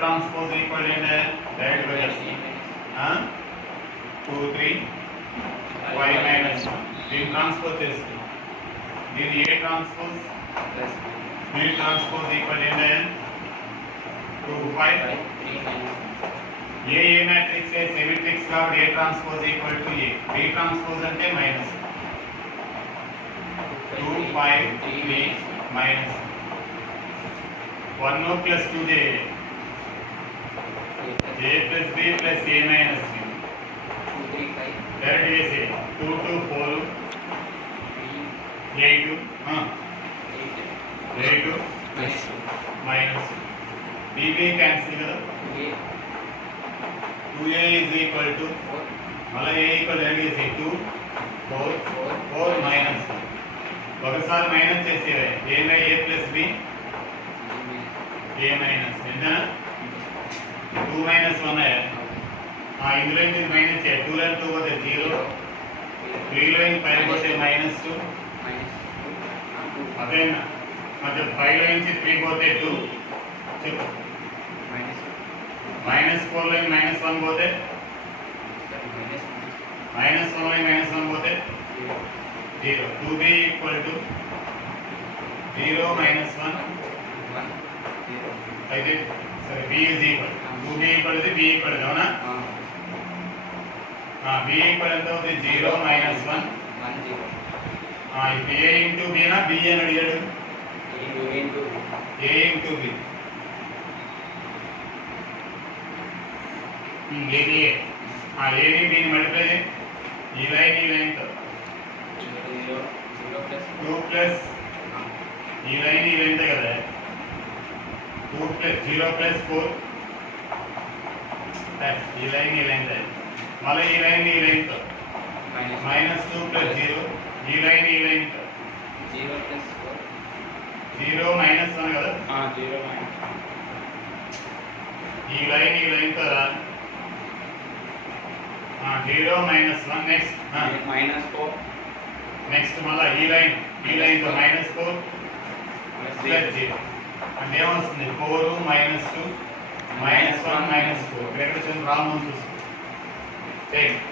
Transpose equal ఏంటి direct గా చేస్తాం 2 3 y మైనస్ 1 దీని ట్రాన్స్పోజ్ చేస్తాం దీని A transpose b transpose equal ఏంటి 2 5 ఏ మ్యాట్రిక్స్ ఏ సిమెట్రిక్స్ కాబట్టి A transpose equal to A b transpose అంటే minus 2 5 3 minus 1 plus 2j a plus b plus a minus b 2 3 5 direct way say 2 2 4 8 8 minus bb cancel kada 2a is equal to mala a equal direct way say 2 4 4 minus ఒకసారి minus చేసేవే a plus b a minus ఎంత 2 minus 1 है ఇందులో ఇది minus చే 2 లో 2 పోతే 0 3 లో ఇది పైన పోతే -2 అదేనా అంటే 5 లో నుంచి 3 పోతే 2 చెప్పు -4 లో -1 పోతే -1 లో -1 పోతే 0 2b equal to 0 minus 1 అయితే సరే b is equal 2b equal to b equal to అవునా b equal ఎంత అవుతుంది 0 minus 1 ఇప్పుడు a into b నా b అని అడిగాడు a into b a ని b ని మల్టిప్లై చేయి ఈ లైన్ తో 2 plus ఈ లైన్ తో కదా 2 plus 0 plus 4 ఈ లైన్ మళ్ళీ ఈ లైన్ తో -2 plus 0 ఈ లైన్ తో 0 plus 4 0 minus 1 కదా 0 minus ఈ లైన్ తో రా 0 minus 1 నెక్స్ట్ -4 నెక్స్ట్ మళ్ళీ ఈ లైన్ తో -4 ప్లస్ 0 అంటే ఏమొస్తుంది 4 -2 -1 -4 ఇక్కడ కొంచెం రామన్ చూసుకో చేయండి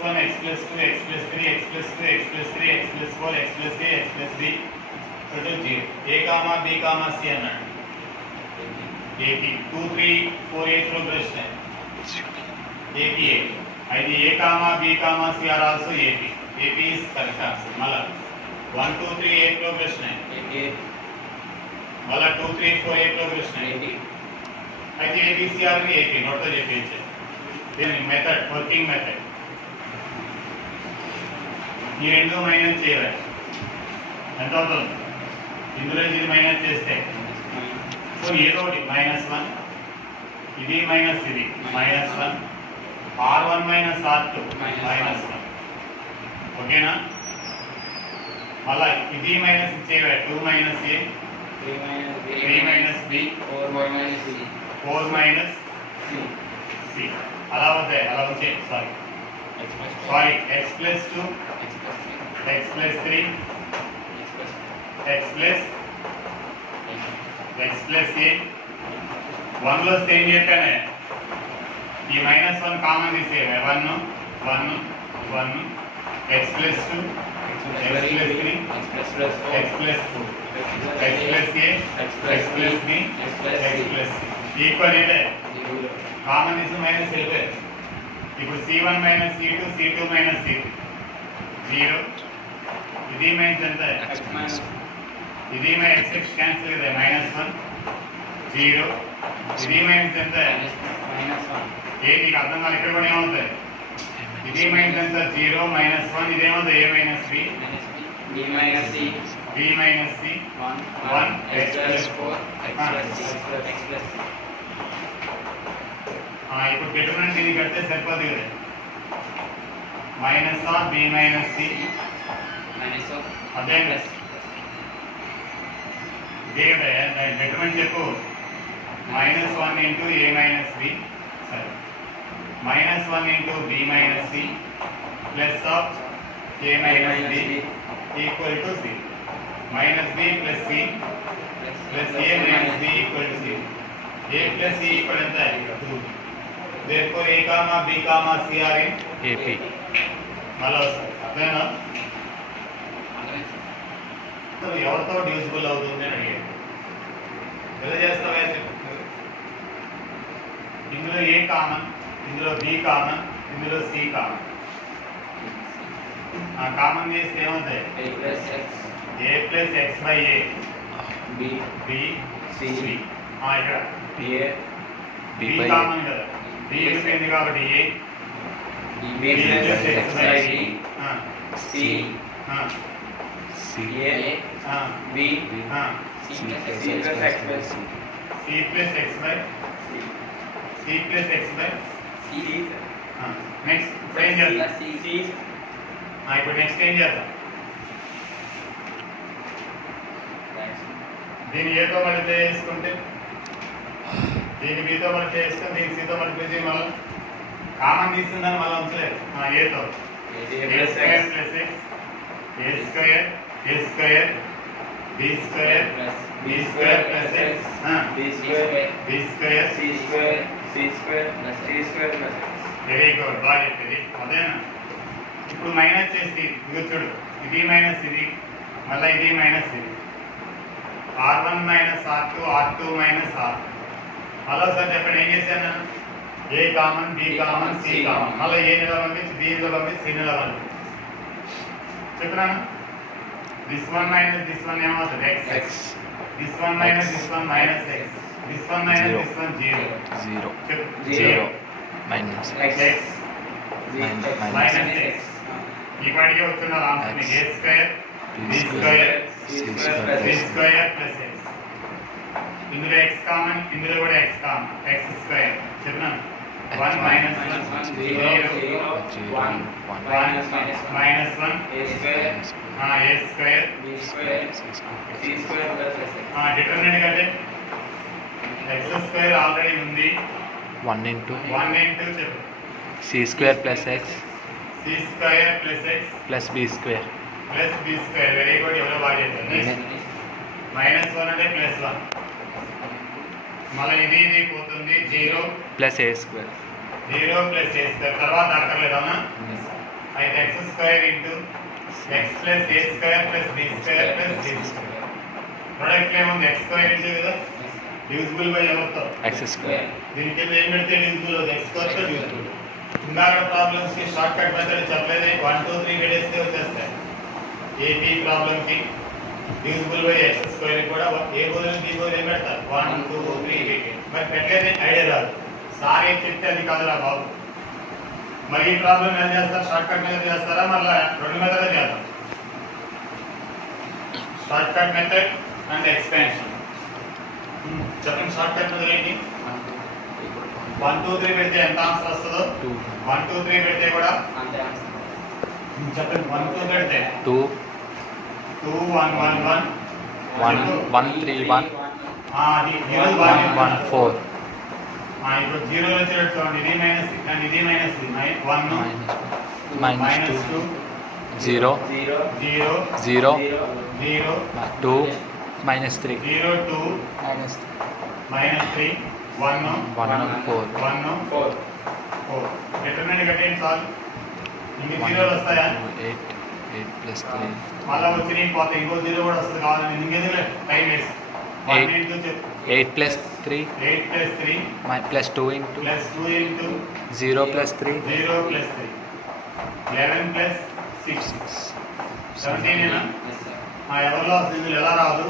1 x plus 2 x plus 3 x plus 2 x plus 3 x plus 4 x plus 3 x plus 3 total 0 a comma b comma c అన్నాడు ap 2 3 4 8 లో ప్రశ్న ap అది a comma b comma c are also ap ap is correct answer మళ్ళా 1 2 3 8 లో ప్రశ్న మళ్ళా 2 3 4 8 లో ప్రశ్న అయితే abcr ని ap నోట్ తో చెప్పేయచ్చు దీని మెథడ్ వర్కింగ్ మెథడ్ ఈ రెండు మైనస్ చేయాలి ఎంత అవుతుంది ఇందులో ఇది మైనస్ చేస్తే సో ఏదో ఒకటి -1 ఇది మైనస్ ఇది -1 r1 మైనస్ r2 -1 ఓకేనా మళ్ళా ఇది మైనస్ ఇచ్చేవే 2 minus a 3 minus b 4 minus c అలా అవుతాయి అలా వచ్చాయి sorry x plus 2 x plus 3 x plus a 1 లో సేమ్ చెప్పానే ఈ -1 common తీసేవే 1 x plus 2 x plus 3 x plus 4 x plus a x plus b x plus c equal ఏంటే common తీసి minus అయితే ఇప్పుడు c1 minus c2 c2 minus c3 0 ఇది minus ఎంత ఇది మైనస్ x క్యాన్సిల్ కదా -1 0 ఇది మైనస్ ఎంత ఏ నీకు అర్థం కాదు ఇక్కడ కూడా ఏమవుతుంది ఇది మైనస్ ఎంత 0 -1 ఇదేమవుతుంది a minus b b minus c 1 x plus 4 x plus ఇప్పుడు డిటర్మినెంట్ ఇది కడితే సరిపోదు కదా minus R b minus c అదే ఇదే కదా డిటర్మినెంట్ చెప్పు -1 ఇంటూ a మైనస్ b సరే -1 into b minus c plus of a minus b equal to 0 -b plus c plus a minus b equal to 0 A plus E equal ఎంత 2. Therefore A comma B comma C are in AP. మళ్ళీ వస్తుంది అర్థమేనా? ఎవరితో డ్యూసిబుల్ అవుతుంది అని అడిగాడు. ఎలా చేస్తావా చెప్పు. ఇందులో ఏ కామన్, ఇందులో బి కామన్, ఇందులో సి కామన్. ఆ కామన్ చేస్తే ఏమవుతాయి? A plus x by A B C. ఇక్కడ బి కామన్ కదా, బి అయిపోయింది కాబట్టి A plus x by C B C plus x by C plus x by next ఏం చేద్దాం? ఇప్పుడు నెక్స్ట్ ఏం చేద్దాం? దీన్ని ఏతో మల్టిప్లై చేసుకుంటే, దీన్ని బీతో మల్టిప్లై చేసుకుంటే, దీన్ని సితో మల్టిప్లై చేసి మళ్ళీ కామన్ తీసుకుందని మళ్ళీ ఉంచలేదు. ఏతో A square plus x A square B square B square plus x B square C square very good, బాగా చెప్పింది అదేనా. ఇప్పుడు మైనస్ చేసి ఇది చూడు, ఇది మైనస్ ఇది, మళ్ళీ ఇది మైనస్ ఇది, R1 minus R2 R2 minus R. మళ్ళీ సార్ చెప్పండి ఏం చేశాను నేను? A common B common C common, మళ్ళీ ఏ నెల పంపించి బి నెల పంపించి సి నెల పంపించి చెప్పినాను. This one minus this one ఏమవుతుంది? X. This one minus this one minus x. This one minus this one zero. Zero minus x minus x. ఈ పాటికి వస్తున్నారు ఆన్సర్ మీకు. A square B square C square plus x. ఇందులో x common, ఇందులో కూడా x common, x square చెప్పినాను. 1 minus 1 0 1 minus 1 A square B square C square plus x. Determinant కంటే X square already ఉంది. 1 ఇంటూ చెప్పు c square plus x c square plus x plus B square. Very good, ఎవరో బాగా చేశారు. Minus 1 అంటే plus 1, మళ్ళీ ఇది పోతుంది 0 plus A square. 0 plus A square తర్వాత అక్కర్లేదు అవునా. అయితే x square into x plus A square plus B square plus C square. Product ఏముంది? ఎక్స్ స్క్వేర్ ఇంటూ కదా, డివిజిబుల్ బై ఎవరితో? X square. దీనికి ఏం పెడితే డివిజిబుల్ అవుతుంది? ఎక్స్ స్క్వేర్ తో డివిజిబుల్. ఇందాక ప్రాబ్లమ్స్ కి షార్ట్ కట్ మెథడ్ చెప్పలేదు, 1 2 3 పెట్టేస్తే వచ్చేస్తాయి. ఏపీ ప్రాబ్లమ్ కి డివిజిబుల్ బై ఎక్స్ స్క్వేర్ కూడా ఏ బదులు బి బదులు ఏం పెడతారు? 1 2 3 పెట్టి. మరి పెట్టలేదే ఐడియా రాదు. సార్ ఏం చెప్తే అది కాదురా బాబు. మరి ఈ ప్రాబ్లం ఏం చేస్తారు? షార్ట్ కట్ మెథడ్ చేస్తారా? మళ్ళీ 2 మెథడ్ చేద్దాం, short cut method and expansion. చెప్పండి షార్ట్ కట్ మెథడ్ ఏంటి? 1 2 3 పెడితే ఎంత ఆన్సర్ వస్తుందో? 1 2 3 పెడితే కూడా చెప్పండి. 1 2 పెడితే 2 2 1 1 1 1 3 1 అది 0 1 1 4. ఇప్పుడు 0 వచ్చేటట్టు చూడండి. ఇది మైనస్ అండ్ ఇది minus 1 minus 2 0 0 0 0 2 minus 3 0 2 minus 3 1 4 determinant కట్టేయండి చాలు. ఇంక 0 వస్తాయా? 8 ప్లస్ 3 మళ్ళీ వచ్చినాయి పోతే ఇంకో 0 కూడా వస్తుంది కావాలని ఇంకెందుకు time waste. 8 plus 3 plus 2 into 0 plus 3 11 plus 6 17 ఎవరిలో వస్తుంది? ఇందులో ఎలా రాదు?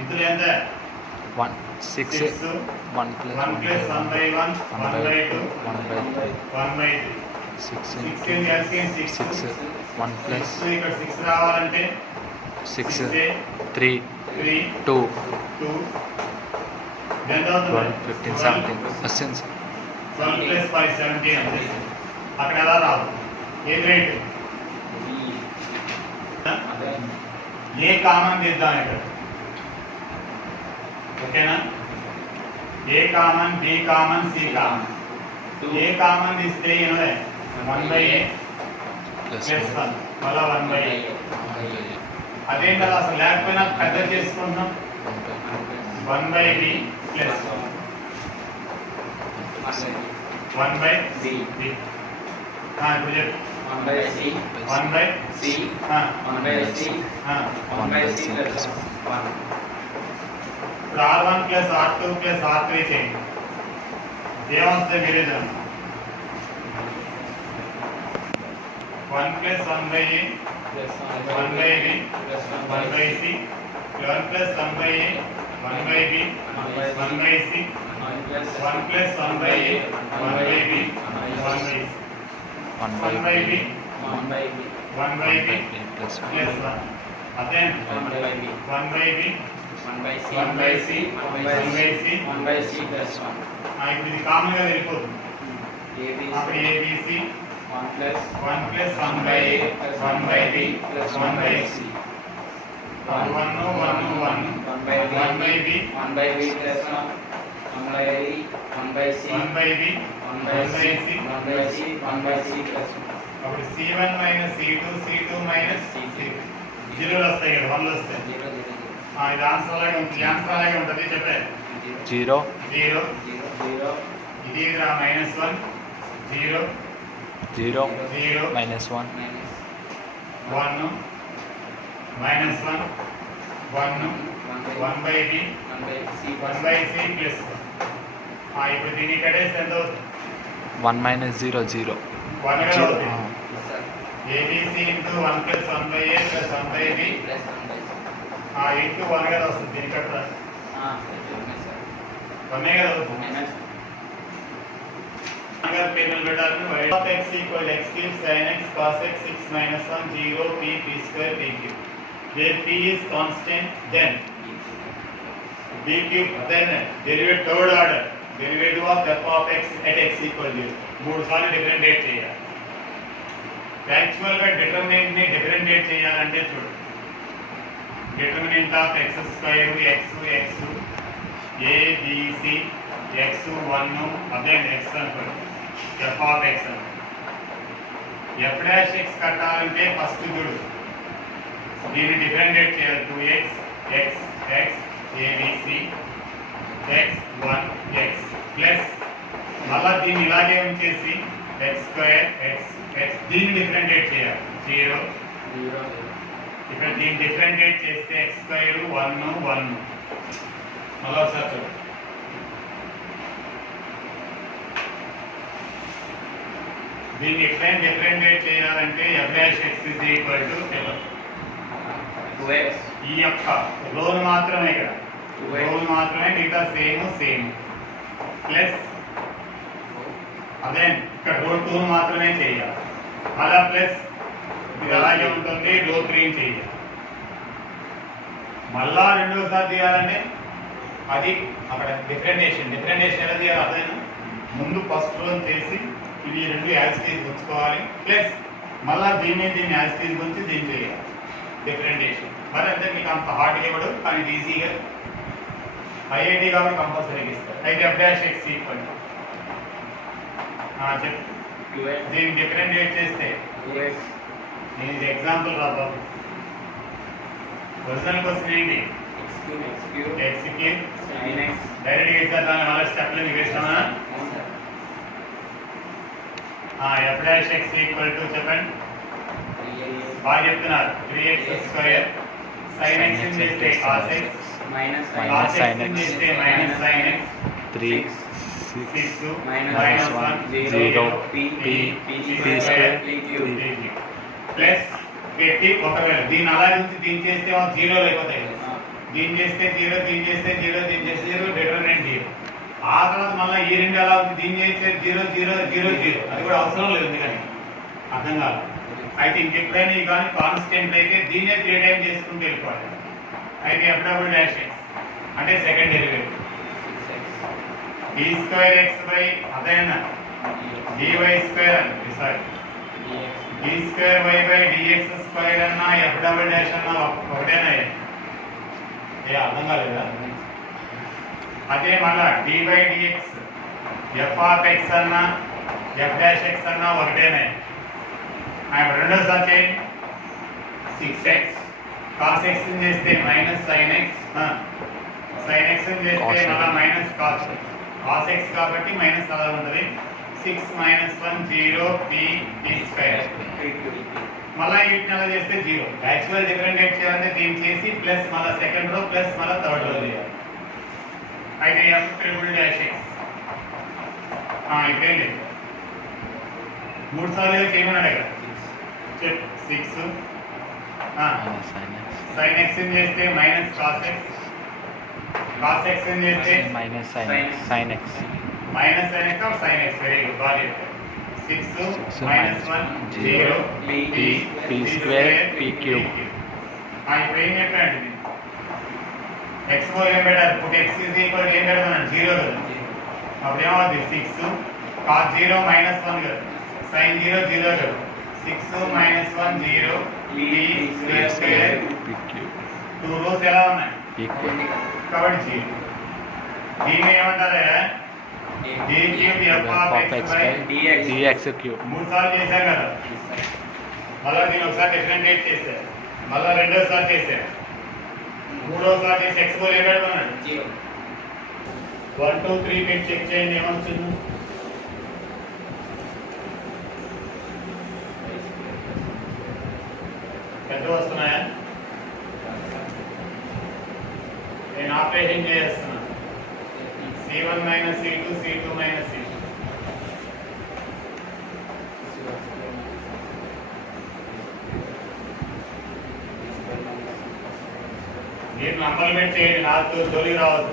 ఇందులో ఎంత? 1 6 1 plus 1 plus 1 by 1 1 by 2 1 by 3 6 1 plus ఇక్కడ 6 రావాలంటే 6 3 2 12 15 17 క్వశ్చన్స్ 12 ప్లస్ 5 17 అంటే అక్కడ ఎలా రాదు? ఏ రేట్? ఏ కామన్ తీద్దాం ఇక్కడ, ఓకేనా? A common, B common, C common. A common తీస్తే 1/a ప్లస్ 1 మళ్ళా 1/a. అదేం కదా అసలు లేకపోయినా పెద్ద చేసుకుంటున్నాం. 1/b plus 1 by B. B. ఇప్పుడు చెప్పు 1 by C. 1 by C. 1 by C. 1 by C plus 1. ఇప్పుడు R1 plus R2 plus R3 చేయండి. ఏమొస్తుంది మీరే చూడండి. 1 plus 1 by A, 1 by B, 1 by C, 1 plus 1 by A, 1 by B, 1 by C, 1 plus 1 by A, 1 by B, 1 by C. 1 1 by B, 1 by B. 1 by B plus 1. plus 1. Again 1 by B. 1 by B, 1 by C. 1 by C, 1 1 by by C. C. 1 by C plus 1. ఇప్పుడు ఇది common గా వెళ్ళిపోతుంది. A B అప్పుడు C. ABC 1 plus 1 plus 1 by A, 1 by B plus 1 by C. 1 1 1 1 1 by B. 1 by B 1 by B plus 1. 1 by B. 1 by C. 1 by B 1 by C. 1 by C. 1 by C plus 1. అప్పుడు C1 minus C2 C2 minus C3 జీరోలు వస్తాయి కదా 1లు వస్తాయి. 0 0 ఇది answer అలాగే ఉంటుంది. ఈ answer అలాగే ఉంటుంది చెప్పే 0 0 0 ఇది minus 1 0 0 0 minus 1 minus 1 minus 1 1 1 by B 1 by C 1 by C plus ఇప్పుడు దీన్ని కట్టేస్తే ఎంత అవుతుంది? 1 minus 0 0 1 గా అవుతుంది. Yes, sir. ABC into 1 plus 1 by A plus 1 by B Plus 1 by C. Into 1 గా వస్తుంది. దీన్ని కట్టరా Yes, sir. 1 గా అవుతుంది. Minus अगर पेनल बेटा y of x equal x cube sin x cos x 6 minus 1 0 p p square p cube where p is constant then b cube then derivative third order derivative of f of x at x equal 0 మూడు సార్లు డిఫరెంషియేట్ చేయాలి. Actual గా determinant ని డిఫరెంషియేట్ చేయాలంటే చూడు determinant of x square x x a b c x 1 అదే x అనుకోండి f of x అని f డాష్ x కట్టాలంటే ఫస్ట్ చూడు దీన్ని డిఫరెంషియేట్ చేయాలి 2x x x abc x 1 x plus మళ్ళా దీన్ని ఇలాగే ఉంచేసి x స్క్వేర్ x x దీన్ని డిఫరెంషియేట్ చేయాలి 0 0 ఇక్కడ దీన్ని డిఫరెంషియేట్ చేస్తే x స్క్వేర్ 1 1 మళ్ళా ఒకసారి చూడు దీన్ని ఎట్లయినా డిఫరెంషియేట్ చేయాలంటే f dash x is equal to 2x ఈ యొక్క రోల్ మాత్రమే ఇక్కడ 2x రోల్ మాత్రమే మిగతా సేమ్ ప్లస్ అదే ఇక్కడ రో 2 మాత్రమే చేయాలి. అలా ప్లస్ ఇది అలాగే ఉంటుంది రో 3 చేయాలి. మళ్ళా రెండోసారి తీయాలంటే అది అక్కడ డిఫరెంటేషన్ ఎలా తీయాలి అదైనా ముందు ఫస్ట్ రో చేసి ఇవి రెండు యాసిటీస్ ఉంచుకోవాలి ప్లస్ మళ్ళా దీన్ని యాసిటీస్ ఉంచి దీన్ని చేయాలి డిఫరెంటేషన్. మరి అంటే మీకు అంత హార్డ్గా ఇవ్వడు కానీ ఈజీగా ఐఐటి కాబట్టి కంపల్సరీగా ఇస్తారు. అయితే f డాష్ x ఈక్వల్ చెప్పు 2x దీన్ని డిఫరెంషియేట్ చేస్తే 2x నేను ఇది ఎగ్జాంపుల్ రాదు ఒరిజినల్ క్వశ్చన్ ఏంటి x cube x కి sin x డైరెక్ట్గా ఇస్తారు దాన్ని మళ్ళీ స్టెప్లు మీకు వేస్తామా f dash x equal to చెప్పండి బాగా చెప్తున్నారు 3x స్క్వేర్ sin x ని చేస్తే cos x minus cos sin x ని x. చేస్తే minus sin x 3 6 minus minus 1 1 0 p p square p cube plus పెట్టి ఒకవేళ దీన్ని అలా నుంచి దీన్ని చేస్తే జీరోలు అయిపోతాయి కదా. దీన్ని చేస్తే జీరో దీన్ని చేస్తే జీరో దీన్ని చేస్తే జీరో డిటర్మినెంట్ జీరో. ఆ తర్వాత మళ్ళీ ఈ రెండు ఎలా ఉంది దీన్ని చేస్తే జీరో జీరో జీరో జీరో అది కూడా అవసరం లేదు కానీ అర్థం కాదు. అయితే ఇంకెప్పుడైనా ఈ కానీ కాన్స్టెంట్ అయితే దీన్నే 3 టైం చేసుకుంటూ వెళ్ళిపోవాలి. అయితే f డబుల్ డాష్ x అంటే second derivative d square x by అదేనా dy స్క్వేర్ అని sorry d square y by dx square అన్నా f డబుల్ డాష్ అన్నా ఒకటేనా ఏ అర్థం కాలేదా? అదే మళ్ళా d by dx f of x అన్నా f డాష్ x అన్నా ఒకటేనా. రెండోసారి చేయండి 6x cos x చేస్తే minus sin x sin x చేస్తే మళ్ళా మైనస్ cos cos x కాబట్టి మైనస్ అలా ఉంటుంది 6 మైనస్ 1 0 p స్క్వేర్ మళ్ళీ వీటిని అలా చేస్తే 0 యాక్చువల్ డిఫరెంట్ చేయాలంటే దీన్ని చేసి ప్లస్ మళ్ళీ సెకండ్ రో ప్లస్ మళ్ళీ థర్డ్ రో చేయాలి అయితే f ట్రిపుల్ డాష్ x ఇదేంటి 3 సార్లు చేయమన్నాడు కదా చెప్ 6 sin x ని చేస్తే minus cos x cos x ని చేస్తే minus sin x minus sin x or sin x very good got it 6 minus 1 0 p square p cube ఇప్పుడు ఏం చెప్పాడు x ఫోర్ ఏం పెట్టారు put x is equal to ఏం పెడతాను 0 కదా అప్పుడు ఏమవుతుంది 6 cos 0 minus 1 కదా sin 0 0 కదా 6 minus 1 0 p square p cube 2 rose ఎలా ఉన్నాయి equal కాబట్టి 0 దీన్ని ఏమంటారా d cube f of x by dx cube 3 సార్లు చేశాం కదా మళ్ళీ దీన్ని ఒకసారి డిఫరెంషియేట్ చేశారు మళ్ళీ రెండోసారి చేశారు మూడోసారి చేసి x ఫోర్ ఏం పెడతాను 1 2 3 పెట్టి చెక్ చేయండి ఏమొచ్చింది ఎంత వస్తున్నాయా నేను ఆపరేషన్ చేస్తున్నాను c1 minus c2 c2 minus c2 మీరు నంబర్లు పెట్టి చేయండి నాకు తొలి రావద్దు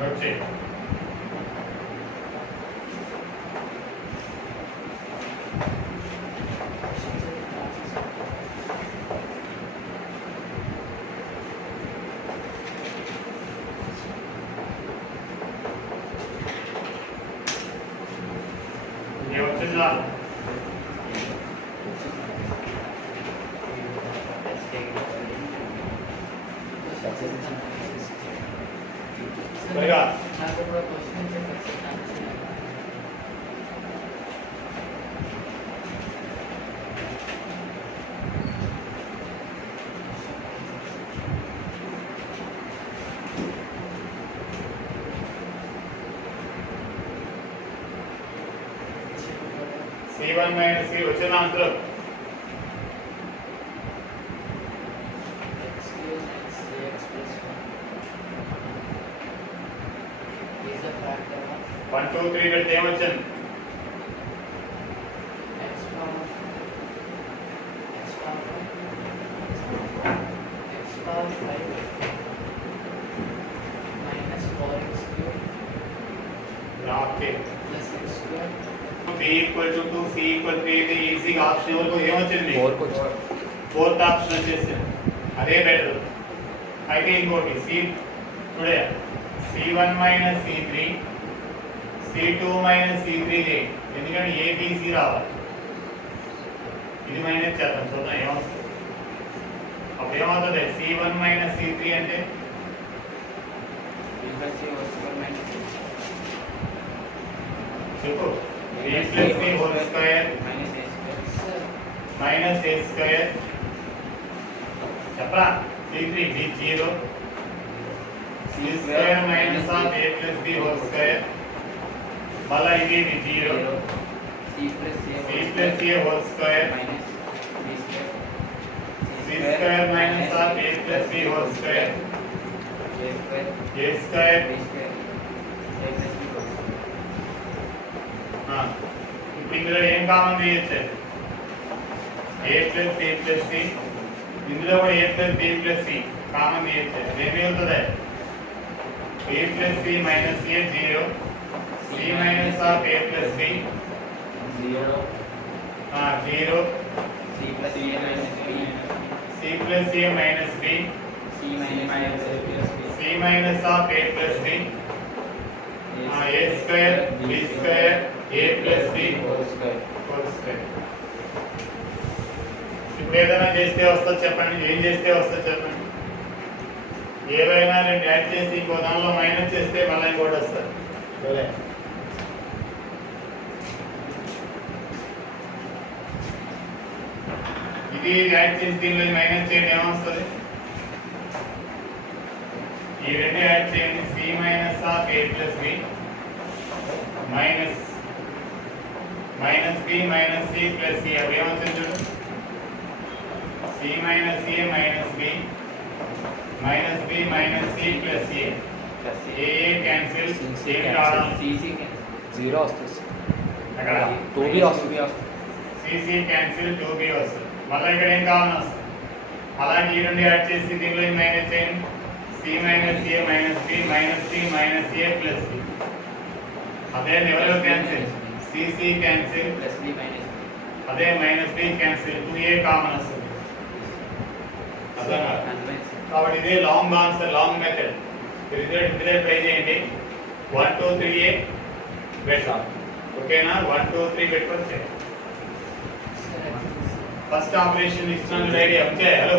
వచ్చే వచ్చిందా సరిగా c1 minus c వచ్చిన ఆన్సర్ వన్ టూ త్రీ పెడితే ఏమొచ్చింది p equal to 2 c equal 3 అయితే ఈజీగా ఆప్షన్ వరకు ఏమొచ్చింది 4th ఆప్షన్ వచ్చేసింది అదే బెటర్ అయితే ఇంకోటి c చూడే c1 minus c3 c2 minus c3 చేయి ఎందుకంటే a b c రావాలి ఇది మైనస్ చేద్దాం చూద్దాం ఏమవుతుంది అప్పుడు ఏమవుతుంది c1 మైనస్ c3 అంటే చెప్పు b plus c whole square minus a square చెప్పరా c3 b 0 c square minus of a plus b whole square మళ్ళా ఇది 0 c plus a whole square c square minus of a plus b whole square a square ఇప్పుడు ఇందులో ఏం common తీయచ్చు a plus b plus c ఇందులో కూడా a plus b plus c common తీయచ్చు అదేమి అవుతుంది a plus c minus a 0 c minus of a plus b 0 C plus A minus B. C plus A minus B C minus A plus B. C minus of A plus B A square B square A plus B Whole square. whole square. ఇప్పుడు ఏదైనా చేస్తే వస్తుంది చెప్పండి, ఏం చేస్తే వస్తుంది చెప్పండి. ఏవైనా రెండు యాడ్ చేసి ఇంకో దానిలో మైనస్ చేస్తే మళ్ళీ ఇంకోటి వస్తుంది. ఇది యాడ్ చేసి దీనిలో మైనస్ చేయండి, ఏమొస్తుంది? ఈ రెండు యాడ్ చేయండి. C minus of A plus B minus B minus C plus C. అవి ఏమవుతుంది చూడు. C minus A minus B minus C plus A. A cancel, A కావడం CC జీరో వస్తుంది అక్కడ 2b వస్తుంది. సిసి క్యాన్సిల్ 2b వస్తుంది. మళ్ళీ ఇక్కడ ఏం కావాలని వస్తుంది. అలాగే ఈ రెండు యాడ్ చేసి దీనిలో మైనస్ చేయండి. C minus A minus B minus C minus A plus B. అదే ఎవరో cancel, CC cancel plus B minus B. అదే minus B cancel 2a common వస్తుంది. అర్థమా? కాబట్టి ఇదే long answer, long method. Result try చేయండి. 1 2 3a పెట్టాం. ఓకేనా? 1 2 3 పెట్టుకోవచ్చు. ఫస్ట్ ఆపరేషన్ ఇస్తున్నాను ఐడియా వచ్చే. హలో,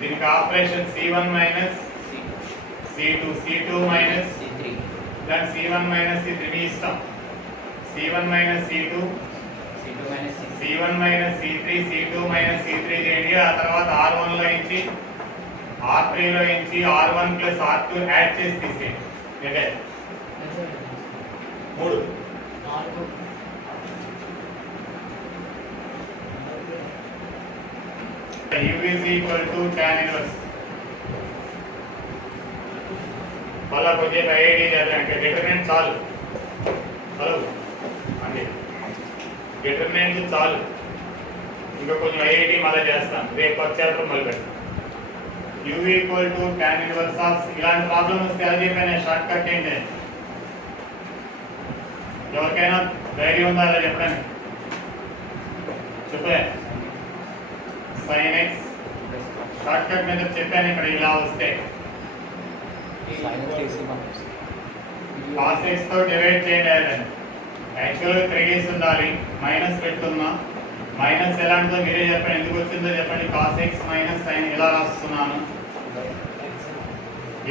దీనికి operation C1 minus C2 minus C3. దాని C1 మైనస్ C3 మీ ఇష్టం. C1 minus C2 C2 minus C. C1 minus C3 C2 minus C3 చేయండి. ఆ తర్వాత R1 లో ఇంచి R3 లో ఇంచి R1 ప్లస్ R2 యాడ్ చేసి తీసేయండి. అంటే 3 U is equal to tan inverse. మళ్ళా కొంచెం ఐఐడి చేద్దాం. డిటర్మినెంట్ చాలు. హలో అండి, డిటర్మినెంట్ చాలు. ఇంకా కొంచెం ఐఐటి మళ్ళీ చేస్తాం. రేపు వచ్చేటప్పుడు మళ్ళీ పెడతాం. U equal to tan inverse of. ఇలాంటి ప్రాబ్లం వస్తే అది చెప్పాను. షార్ట్ కట్ ఏంటి? ఎవరికైనా ధైర్యం ఉందా అలా చెప్పండి. చెప్పే sin x షార్ట్ కట్ మీద చెప్పాను. ఇక్కడ ఇలా వస్తే cos x తో డివైడ్ చేయండి. యాక్చువల్గా తిరిగేసి ఉండాలి, మైనస్ పెట్టున్నా. మైనస్ ఎలాంటిదో మీరే చెప్పండి. ఎందుకు వచ్చిందో చెప్పండి. cos x మైనస్ sin ఎలా రాస్తున్నాను?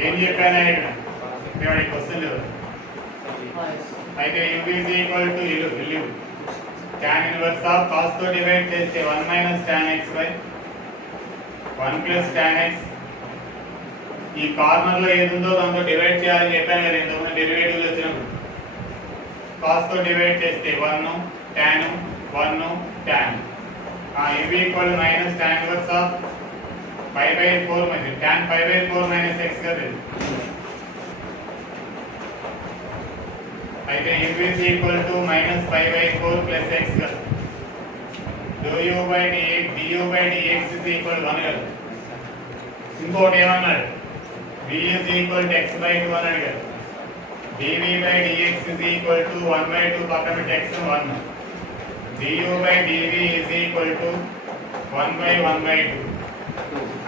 ఏం చెప్పాను ఇక్కడ? క్వశ్చన్ లేదు. అయితే u is equal to ఇల్లు tan ఇన్వర్స్ ఆఫ్ cos తో డివైడ్ చేస్తే 1 minus tan x by 1 plus tan x. ఈ కార్నర్ లో ఏది ఉందో దాంతో డివైడ్ చేయాలని చెప్పాను కదా ఇంతకుముందు డెరివేటివ్ వచ్చినప్పుడు. cos తో డివైడ్ చేస్తే 1 tan 1 tan. u equal minus tan inverse of π by 4 మరి tan π బై 4 మైనస్ x కదా. అయితే u is equal to minus π by 4 plus x కదా. du by dx is equal 1 కదా. ఇంకోటి ఏమన్నాడు? v is equal to x by 2 అన్నాడు కదా. dv by dx is equal to 1 by 2 పక్కన పెట్టి x 1. du by dv is equal to 1 by 1 by 2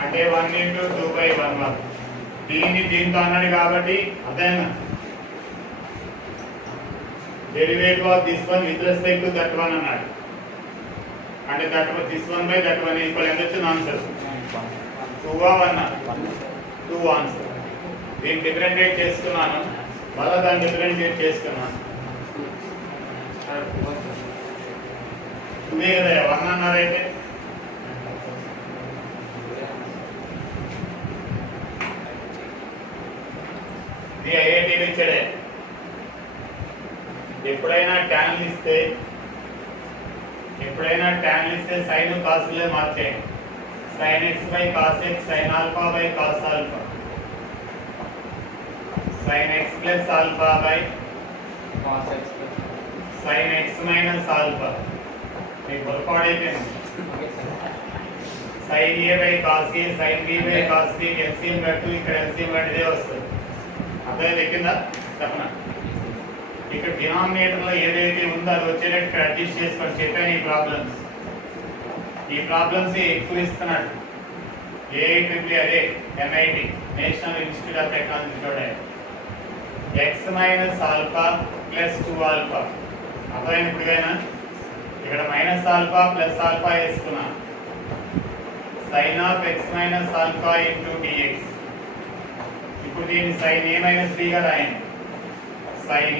అంటే 1 into 2 by 1 1. దీన్ని దీంతో అన్నాడు కాబట్టి అదేనా derivative of this one with respect to that one అన్నాడు. అంటే that one this one by that one equal ఎంత వచ్చింది ఆన్సర్? 2 1 2 ఆన్సర్. దీన్ని డిఫరెంషియేట్ చేసుకున్నాను, మళ్ళీ దాన్ని డిఫరెంషియేట్ చేసుకున్నాను. ఇదే కదా 1 అన్నారైతే. ఇది ఐఐటీలో ఇచ్చాడే. ఎప్పుడైనా ట్యాన్లు ఇస్తే సైన్ కాసులే మార్చేయండి. sin x by cos x, sin alpha by cos alpha, sin x plus alpha by cos x plus sin x minus alpha. మీకు పొరపాటు అయిపోయింది. sin a by cos a, sin b by cos b, LCM కట్టు, ఇక్కడ LCM కట్టిదే వస్తుంది. అర్థం ఎక్కిందా? చెప్పనా? ఇక్కడ denominator లో ఏదైతే ఉందో అది వచ్చేటట్టు అడ్జస్ట్ చేసుకొని చెప్పాను. ఈ ప్రాబ్లమ్స్ ఎక్కువ ఇస్తున్నాడు. ఏఐట్రిపుల్ అదే MIT national institute of technology చూడండి. X minus alpha plus 2 alpha అర్థమైంది ఇప్పుడుకైనా. ఇక్కడ మైనస్ ఆల్ఫా ప్లస్ ఆల్ఫా వేసుకున్నా. Sine of x minus alpha into dx. ఇప్పుడు దీన్ని సైన్ ఏ మైనస్ బిగా రాయండి. Sine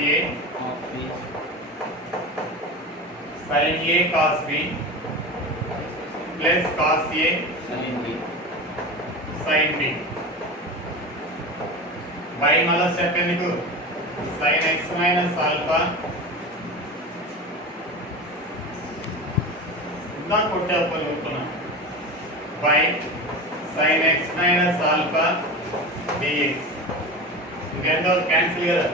A cos B plus cos A sine B by మళ్ళా స్టెప్ ఎందుకు? సైన్ ఎక్స్ మైనస్ ఆల్ఫా ఇందా కొట్టేనుకున్నా by sine x minus alpha dx. ఇంకెంతో cancel కదా.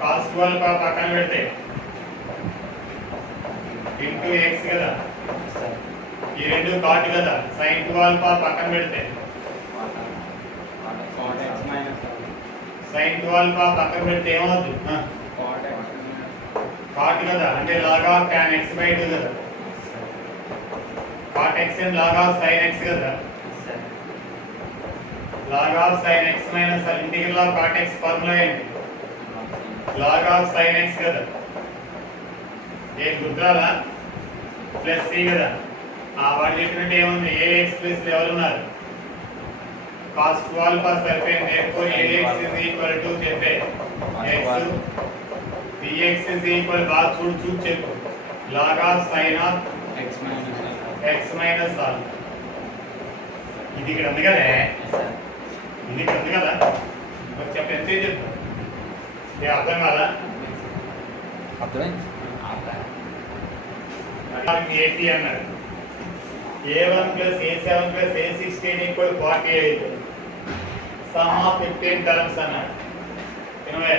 కాస్ 2 ఆల్ఫా పక్కన పెడితే ఇంటూ ఎక్స్ కదా. ఈ రెండు కాట్ కదా. సైన్ 2 ఆల్ఫా పక్కన పెడితే సైన్ 2 ఆల్ఫా పక్కన పెడితే ఏమవుతుంది? కాట్ కదా, అంటే log of tan x by 2 కదా. Cot x and log of sin x కదా. Log of sin x minus integral of cot x formula ఏంటి? లాగ్ ఆఫ్ sin x కదా. ఏ గుర్తురాలా? ప్లస్ c కదా. వాడు చెప్పినట్టు ఏముంది? ax ప్లస్ ఎవరు ఉన్నారు? cos 2 ఆల్ఫా సరిపోయింది. therefore ax is equal to చెప్పే x dx is equal బాగా చూడు చెప్పు. log of sin of x minus alpha. ఇది ఇక్కడ ఉంది కదా. ఇది ఇక్కడ ఉంది కదా. మరి చెప్పు ఎంత చెప్పు. ఏ అర్థం కాదా? అర్థమైంది. ఏపీ అన్నాడు. a1 plus a7 plus a16 equal 48. Sum of 15 terms అన్నాడు. వినవే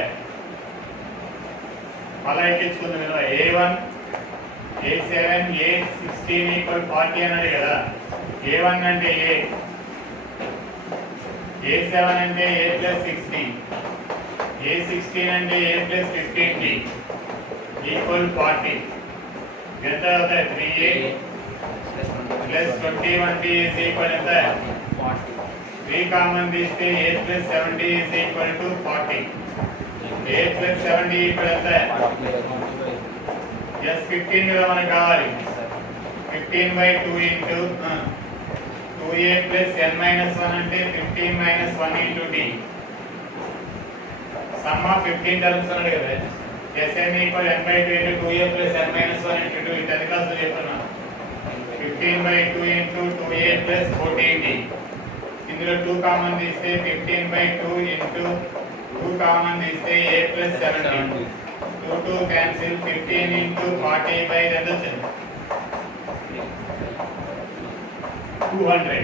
అలా ఎక్కించుకుంది. వినవే a1 a7 a16 equal 40 అన్నాడు కదా. a1 అంటే a, a7 అంటే a plus 16, a16 అంటే a plus 15d equal 40. ఎంత అవుతాయి? 3a plus 21d is equal ఎంత? 3 కామన్ తీస్తే a plus 7d is equal to 40. a plus 7d equal ఎంత? yes 15 కదా మనకు కావాలి. 15 by 2 into 2a plus n minus 1 అంటే 15 minus 1 into d. sum of 15 terms అన్నాడు కదా. sn equal n by 2 into 2a plus n minus 1 into 2. ఇది క్లాస్లో చెప్తున్నా. 15 by 2 into 2a plus 14d. ఇందులో 2 కామన్ తీస్తే 15 by 2 into 2 కామన్ తీస్తే a plus 17. 2 cancel. 15 into 40 by ఎంత వచ్చింది? 200.